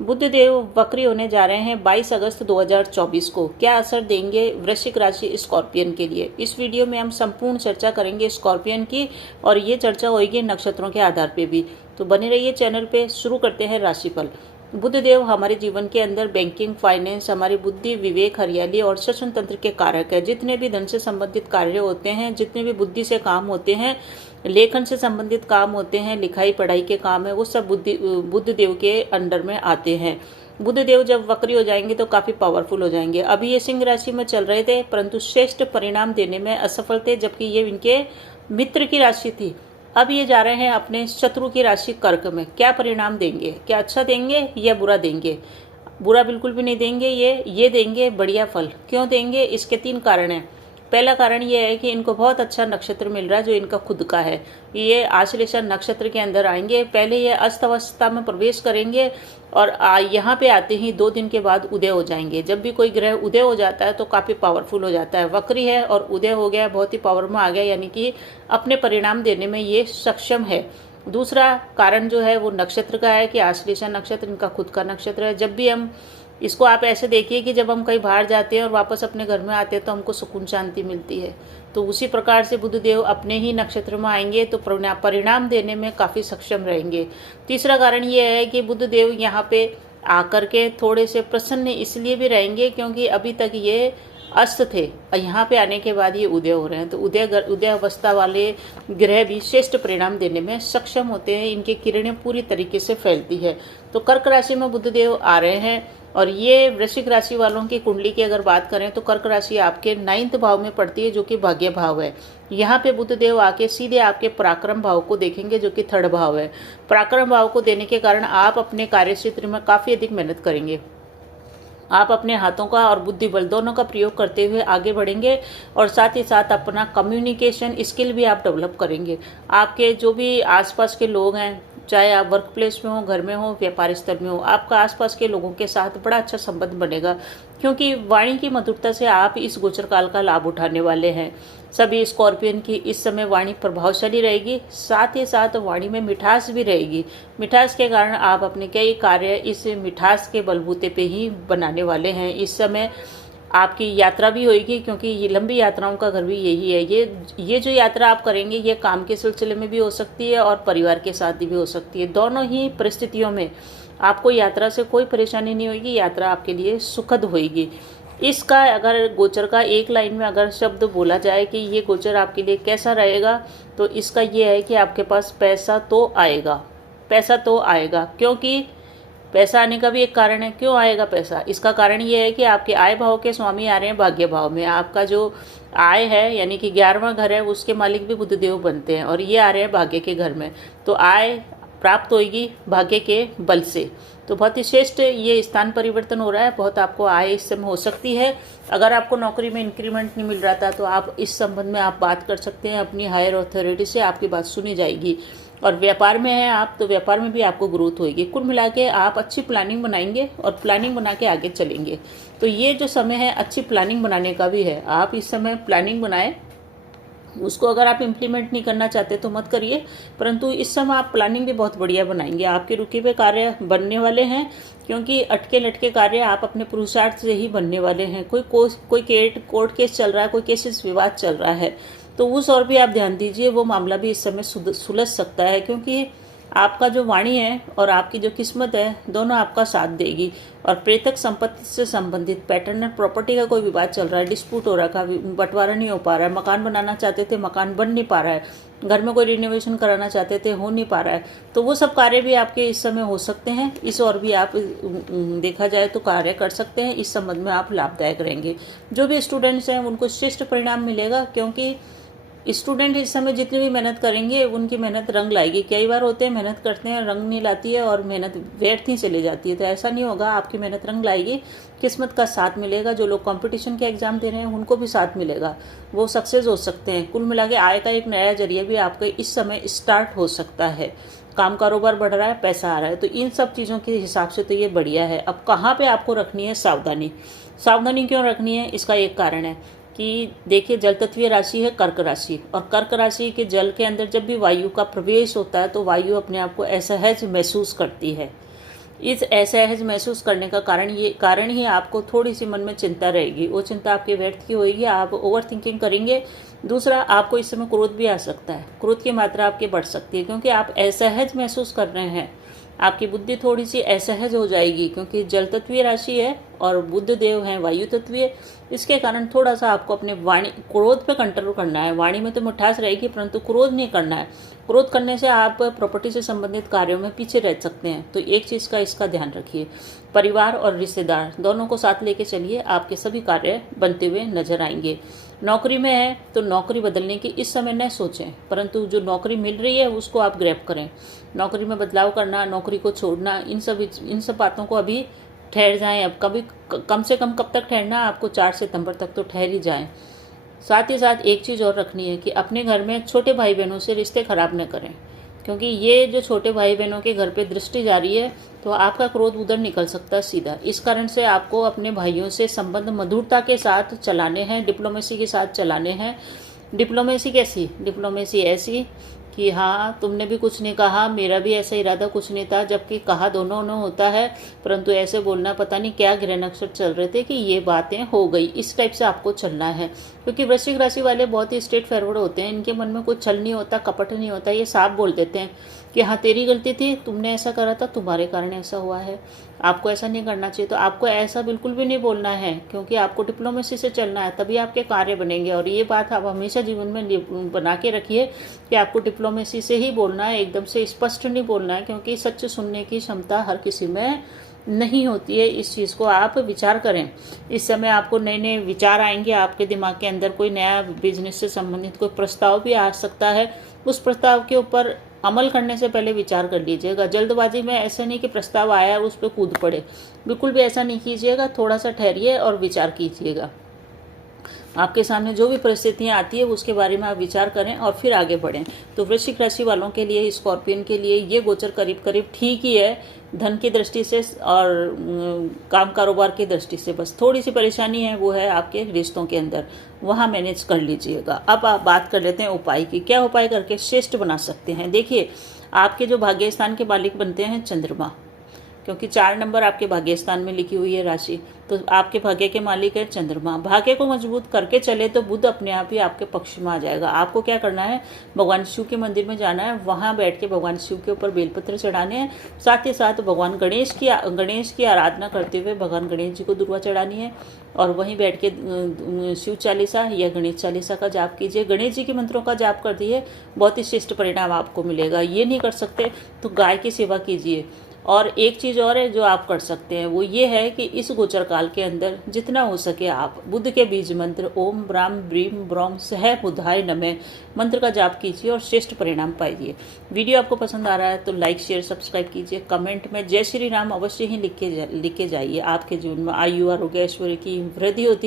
बुध देव वक्री होने जा रहे हैं 22 अगस्त 2024 को। क्या असर देंगे वृश्चिक राशि स्कॉर्पियन के लिए? इस वीडियो में हम संपूर्ण चर्चा करेंगे स्कॉर्पियन की, और ये चर्चा होगी नक्षत्रों के आधार पे भी। तो बने रहिए चैनल पे। शुरू करते हैं राशिफल। बुध देव हमारे जीवन के अंदर बैंकिंग, फाइनेंस, हमारी बुद्धि, विवेक, हरियाली और शासन तंत्र के कारक है। जितने भी धन से संबंधित कार्य होते हैं, जितने भी बुद्धि से काम होते हैं, लेखन से संबंधित काम होते हैं, लिखाई पढ़ाई के काम है, वो सब बुध देव के अंडर में आते हैं। बुध देव जब वक्री हो जाएंगे तो काफ़ी पावरफुल हो जाएंगे। अभी ये सिंह राशि में चल रहे थे, परंतु श्रेष्ठ परिणाम देने में असफल थे, जबकि ये इनके मित्र की राशि थी। अब ये जा रहे हैं अपने शत्रु की राशि कर्क में। क्या परिणाम देंगे? क्या अच्छा देंगे या बुरा देंगे? बुरा बिल्कुल भी नहीं देंगे। ये देंगे बढ़िया फल। क्यों देंगे? इसके 3 कारण हैं। पहला कारण ये है कि इनको बहुत अच्छा नक्षत्र मिल रहा है जो इनका खुद का है। ये आश्लेषा नक्षत्र के अंदर आएंगे। पहले ये अस्त अवस्था में प्रवेश करेंगे और यहाँ पे आते ही 2 दिन के बाद उदय हो जाएंगे। जब भी कोई ग्रह उदय हो जाता है तो काफ़ी पावरफुल हो जाता है। वक्री है और उदय हो गया, बहुत ही पावर में आ गया, यानी कि अपने परिणाम देने में ये सक्षम है। दूसरा कारण जो है वो नक्षत्र का है कि आश्लेषा नक्षत्र इनका खुद का नक्षत्र है। जब भी हम इसको, आप ऐसे देखिए कि जब हम कहीं बाहर जाते हैं और वापस अपने घर में आते हैं तो हमको सुकून शांति मिलती है। तो उसी प्रकार से बुध देव अपने ही नक्षत्र में आएंगे तो परिणाम देने में काफ़ी सक्षम रहेंगे। तीसरा कारण ये है कि बुध देव यहाँ पे आकर के थोड़े से प्रसन्न इसलिए भी रहेंगे क्योंकि अभी तक ये अस्त थे और यहाँ पे आने के बाद ये उदय हो रहे हैं। तो उदय अवस्था वाले ग्रह भी श्रेष्ठ परिणाम देने में सक्षम होते हैं। इनकी किरणें पूरी तरीके से फैलती है। तो कर्क राशि में बुध देव आ रहे हैं, और ये वृश्चिक राशि वालों की कुंडली की अगर बात करें तो कर्क राशि आपके 9th भाव में पड़ती है, जो कि भाग्य भाव है। यहाँ पे बुध देव आके सीधे आपके पराक्रम भाव को देखेंगे, जो कि 3rd भाव है। पराक्रम भाव को देने के कारण आप अपने कार्य क्षेत्र में काफ़ी अधिक मेहनत करेंगे। आप अपने हाथों का और बुद्धि बल दोनों का प्रयोग करते हुए आगे बढ़ेंगे, और साथ ही साथ अपना कम्युनिकेशन स्किल भी आप डेवलप करेंगे। आपके जो भी आसपास के लोग हैं, चाहे आप वर्क प्लेस में हो, घर में हो, व्यापार स्थल में हो, आपका आसपास के लोगों के साथ बड़ा अच्छा संबंध बनेगा, क्योंकि वाणी की मधुरता से आप इस गोचर काल का लाभ उठाने वाले हैं। सभी स्कॉर्पियन की इस समय वाणी प्रभावशाली रहेगी, साथ ही साथ वाणी में मिठास भी रहेगी। मिठास के कारण आप अपने कई कार्य इस मिठास के बलबूते पे ही बनाने वाले हैं। इस समय आपकी यात्रा भी होगी, क्योंकि ये लंबी यात्राओं का घर भी यही है। ये जो यात्रा आप करेंगे ये काम के सिलसिले में भी हो सकती है और परिवार के साथ भी हो सकती है। दोनों ही परिस्थितियों में आपको यात्रा से कोई परेशानी नहीं होगी। यात्रा आपके लिए सुखद होगी। इसका अगर गोचर का एक लाइन में अगर शब्द बोला जाए कि ये गोचर आपके लिए कैसा रहेगा, तो इसका ये है कि आपके पास पैसा तो आएगा। पैसा तो आएगा, क्योंकि पैसा आने का भी एक कारण है। क्यों आएगा पैसा? इसका कारण ये है कि आपके आय भाव के स्वामी आ रहे हैं भाग्य भाव में। आपका जो आय है, यानी कि 11वां घर है, उसके मालिक भी बुध देव बनते हैं, और ये आ रहे हैं भाग्य के घर में। तो आय प्राप्त होगी भाग्य के बल से। तो बहुत ही श्रेष्ठ ये स्थान परिवर्तन हो रहा है। बहुत आपको आय इस समय हो सकती है। अगर आपको नौकरी में इंक्रीमेंट नहीं मिल रहा था तो आप इस संबंध में आप बात कर सकते हैं अपनी हायर अथॉरिटी से, आपकी बात सुनी जाएगी। और व्यापार में है आप, तो व्यापार में भी आपको ग्रोथ होगी। कुल मिला के आप अच्छी प्लानिंग बनाएंगे और प्लानिंग बना के आगे चलेंगे। तो ये जो समय है अच्छी प्लानिंग बनाने का भी है। आप इस समय प्लानिंग बनाएं। उसको अगर आप इम्प्लीमेंट नहीं करना चाहते तो मत करिए, परंतु इस समय आप प्लानिंग भी बहुत बढ़िया बनाएंगे। आपके रुके हुए कार्य बनने वाले हैं, क्योंकि अटके लटके कार्य आप अपने पुरुषार्थ से ही बनने वाले हैं। कोई कोर्ट केस चल रहा है, कोई केसेस विवाद चल रहा है, तो उस और भी आप ध्यान दीजिए। वो मामला भी इस समय सुलझ सकता है, क्योंकि आपका जो वाणी है और आपकी जो किस्मत है दोनों आपका साथ देगी। और प्रेतक संपत्ति से संबंधित पैटर्नल प्रॉपर्टी का कोई विवाद चल रहा है, डिस्प्यूट हो रहा है, बंटवारा नहीं हो पा रहा है, मकान बनाना चाहते थे मकान बन नहीं पा रहा है, घर में कोई रिनोवेशन कराना चाहते थे हो नहीं पा रहा है, तो वो सब कार्य भी आपके इस समय हो सकते हैं। इस और भी आप देखा जाए तो कार्य कर सकते हैं। इस संबंध में आप लाभदायक रहेंगे। जो भी स्टूडेंट्स हैं उनको श्रेष्ठ परिणाम मिलेगा, क्योंकि स्टूडेंट इस समय जितनी भी मेहनत करेंगे उनकी मेहनत रंग लाएगी। कई बार होते हैं मेहनत करते हैं रंग नहीं लाती है और मेहनत व्यर्थ ही चली जाती है। तो ऐसा नहीं होगा, आपकी मेहनत रंग लाएगी, किस्मत का साथ मिलेगा। जो लोग कंपटीशन के एग्जाम दे रहे हैं उनको भी साथ मिलेगा, वो सक्सेस हो सकते हैं। कुल मिला के आय का एक नया जरिया भी आपके इस समय स्टार्ट हो सकता है। काम कारोबार बढ़ रहा है, पैसा आ रहा है, तो इन सब चीज़ों के हिसाब से तो ये बढ़िया है। अब कहाँ पे आपको रखनी है सावधानी? सावधानी क्यों रखनी है? इसका एक कारण है कि देखिए जल तत्वीय राशि है कर्क राशि, और कर्क राशि के जल के अंदर जब भी वायु का प्रवेश होता है तो वायु अपने आप को असहज महसूस करती है। इस असहज महसूस करने का कारण ही आपको थोड़ी सी मन में चिंता रहेगी। वो चिंता आपके व्यर्थ की होगी, आप ओवर थिंकिंग करेंगे। दूसरा, आपको इस समय क्रोध भी आ सकता है, क्रोध की मात्रा आपकी बढ़ सकती है क्योंकि आप असहज महसूस कर रहे हैं। आपकी बुद्धि थोड़ी सी असहज हो जाएगी क्योंकि जल तत्वीय राशि है और बुध देव हैं वायु तत्वीय। इसके कारण थोड़ा सा आपको अपने क्रोध पे कंट्रोल करना है। वाणी में तो मिठास रहेगी परंतु क्रोध नहीं करना है। क्रोध करने से आप प्रॉपर्टी से संबंधित कार्यों में पीछे रह सकते हैं, तो एक चीज़ का इसका ध्यान रखिए। परिवार और रिश्तेदार दोनों को साथ लेके चलिए, आपके सभी कार्य बनते हुए नजर आएंगे। नौकरी में है तो नौकरी बदलने की इस समय न सोचें, परंतु जो नौकरी मिल रही है उसको आप ग्रैब करें। नौकरी में बदलाव करना, नौकरी को छोड़ना, इन सब बातों को अभी ठहर जाएं। अब कभी कम से कम कब तक ठहरना, आपको 4 सितंबर तक तो ठहर ही जाएं। साथ ही साथ एक चीज़ और रखनी है कि अपने घर में छोटे भाई बहनों से रिश्ते खराब न करें, क्योंकि ये जो छोटे भाई बहनों के घर पे दृष्टि जा रही है तो आपका क्रोध उधर निकल सकता है सीधा। इस कारण से आपको अपने भाइयों से संबंध मधुरता के साथ चलाने हैं, डिप्लोमेसी के साथ चलाने हैं। डिप्लोमेसी कैसी? डिप्लोमेसी ऐसी कि हाँ, तुमने भी कुछ नहीं कहा, मेरा भी ऐसा इरादा कुछ नहीं था, जबकि कहा दोनों ने होता है, परंतु ऐसे बोलना पता नहीं क्या ग्रह नक्षत्र चल रहे थे कि ये बातें हो गई। इस टाइप से आपको चलना है, क्योंकि वृश्चिक राशि वाले बहुत ही स्ट्रेट फॉरवर्ड होते हैं। इनके मन में कुछ छल नहीं होता, कपट नहीं होता। ये साफ बोल देते हैं कि हाँ, तेरी गलती थी, तुमने ऐसा करा था, तुम्हारे कारण ऐसा हुआ है, आपको ऐसा नहीं करना चाहिए। तो आपको ऐसा बिल्कुल भी नहीं बोलना है, क्योंकि आपको डिप्लोमेसी से चलना है, तभी आपके कार्य बनेंगे। और ये बात आप हमेशा जीवन में बना के रखिए कि आपको डिप्लोमेसी से ही बोलना है, एकदम से स्पष्ट नहीं बोलना है, क्योंकि सच सुनने की क्षमता हर किसी में नहीं होती है। इस चीज़ को आप विचार करें। इस समय आपको नए नए विचार आएंगे, आपके दिमाग के अंदर कोई नया बिजनेस से संबंधित कोई प्रस्ताव भी आ सकता है। उस प्रस्ताव के ऊपर अमल करने से पहले विचार कर लीजिएगा। जल्दबाजी में ऐसा नहीं कि प्रस्ताव आया उस पर कूद पड़े, बिल्कुल भी ऐसा नहीं कीजिएगा। थोड़ा सा ठहरिए और विचार कीजिएगा। आपके सामने जो भी परिस्थितियां आती है उसके बारे में आप विचार करें और फिर आगे बढ़ें। तो वृश्चिक राशि वालों के लिए, स्कॉर्पियन के लिए ये गोचर करीब करीब ठीक ही है, धन की दृष्टि से और काम कारोबार की दृष्टि से। बस थोड़ी सी परेशानी है, वो है आपके रिश्तों के अंदर, वहाँ मैनेज कर लीजिएगा। अब आप बात कर लेते हैं उपाय की। क्या उपाय करके श्रेष्ठ बना सकते हैं? देखिए, आपके जो भाग्य स्थान के मालिक बनते हैं चंद्रमा, क्योंकि 4 नंबर आपके भाग्य स्थान में लिखी हुई है राशि, तो आपके भाग्य के मालिक है चंद्रमा। भाग्य को मजबूत करके चले तो बुध अपने आप ही आपके पक्ष में आ जाएगा। आपको क्या करना है, भगवान शिव के मंदिर में जाना है, वहाँ बैठ के भगवान शिव के ऊपर बेलपत्र चढ़ाने हैं। साथ ही साथ भगवान गणेश की आराधना करते हुए भगवान गणेश जी को दुर्वा चढ़ानी है और वहीं बैठ के शिव चालीसा या गणेश चालीसा का जाप कीजिए। गणेश जी के मंत्रों का जाप कर दिए, बहुत ही श्रेष्ठ परिणाम आपको मिलेगा। ये नहीं कर सकते तो गाय की सेवा कीजिए। और एक चीज़ और है जो आप कर सकते हैं, वो ये है कि इस गोचर काल के अंदर जितना हो सके आप बुध के बीज मंत्र ओम ब्राम ब्रीम ब्रॉम सह बुधाय नमः मंत्र का जाप कीजिए और श्रेष्ठ परिणाम पाइए। वीडियो आपको पसंद आ रहा है तो लाइक शेयर सब्सक्राइब कीजिए। कमेंट में जय श्री राम अवश्य ही लिख के जाइए। आपके जीवन में आयु आरोग्य ऐश्वर्य की वृद्धि होती